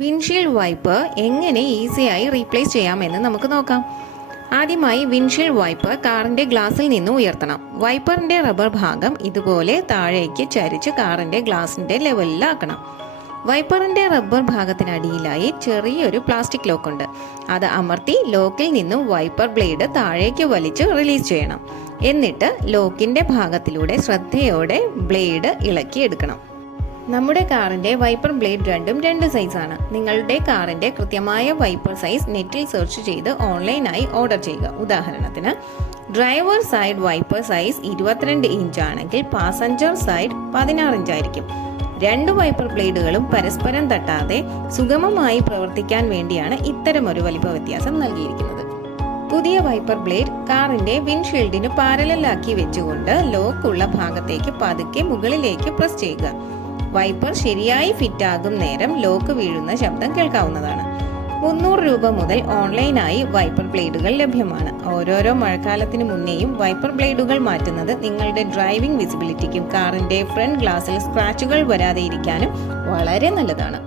Windshield wiper എങ്ങനെ ഈസിയായി replace ചെയ്യാമെന്ന് നമുക്ക് നോക്കാം. ആദ്യമായി വിൻഷീൽഡ് വൈപ്പർ കാറിൻ്റെ ഗ്ലാസ്സിൽ നിന്ന് ഉയർത്തണം. വൈപ്പറിൻ്റെ റബ്ബർ ഭാഗം ഇതുപോലെ താഴേക്ക് ചരിച്ച് കാറിൻ്റെ ഗ്ലാസിൻ്റെ ലെവലിലാക്കണം. വൈപ്പറിൻ്റെ റബ്ബർ ഭാഗത്തിനടിയിലായി ചെറിയൊരു പ്ലാസ്റ്റിക് ലോക്കുണ്ട്. അത് അമർത്തി ലോക്കിൽ നിന്നും വൈപ്പർ ബ്ലേഡ് താഴേക്ക് വലിച്ച് റിലീസ് ചെയ്യണം. എന്നിട്ട് ലോക്കിൻ്റെ ഭാഗത്തിലൂടെ ശ്രദ്ധയോടെ ബ്ലേഡ് ഇളക്കിയെടുക്കണം. നമ്മുടെ കാറിൻ്റെ വൈപ്പർ ബ്ലേഡ് രണ്ടും രണ്ട് സൈസാണ്. നിങ്ങളുടെ കാറിൻ്റെ കൃത്യമായ വൈപ്പർ സൈസ് നെറ്റിൽ സെർച്ച് ചെയ്ത് ഓൺലൈനായി ഓർഡർ ചെയ്യുക. ഉദാഹരണത്തിന്, driver side wiper size 22 inch ആണെങ്കിൽ പാസഞ്ചർ സൈഡ് 16 ഇഞ്ചായിരിക്കും. രണ്ട് വൈപ്പർ ബ്ലേഡുകളും പരസ്പരം തട്ടാതെ സുഗമമായി പ്രവർത്തിക്കാൻ വേണ്ടിയാണ് ഇത്തരമൊരു വലിപ്പ വ്യത്യാസം നൽകിയിരിക്കുന്നത്. പുതിയ വൈപ്പർ ബ്ലേഡ് കാറിൻ്റെ വിൻഷീൽഡിന് പാരലലാക്കി വെച്ചുകൊണ്ട് ലോക്കുള്ള ഭാഗത്തേക്ക് പതുക്കെ മുകളിലേക്ക് പ്രസ് ചെയ്യുക. വൈപ്പർ ശരിയായി ഫിറ്റ് ആകും നേരം ലോക്ക് വീഴുന്ന ശബ്ദം കേൾക്കാവുന്നതാണ്. 300 രൂപ മുതൽ ഓൺലൈനായി വൈപ്പർ ബ്ലേഡുകൾ ലഭ്യമാണ്. ഓരോരോ മഴക്കാലത്തിന് മുന്നേയും വൈപ്പർ ബ്ലേഡുകൾ മാറ്റുന്നത് നിങ്ങളുടെ ഡ്രൈവിംഗ് വിസിബിലിറ്റിക്കും കാറിൻ്റെ ഫ്രണ്ട് ഗ്ലാസിൽ സ്ക്രാച്ചുകൾ വരാതെ ഇരിക്കാനും വളരെ നല്ലതാണ്.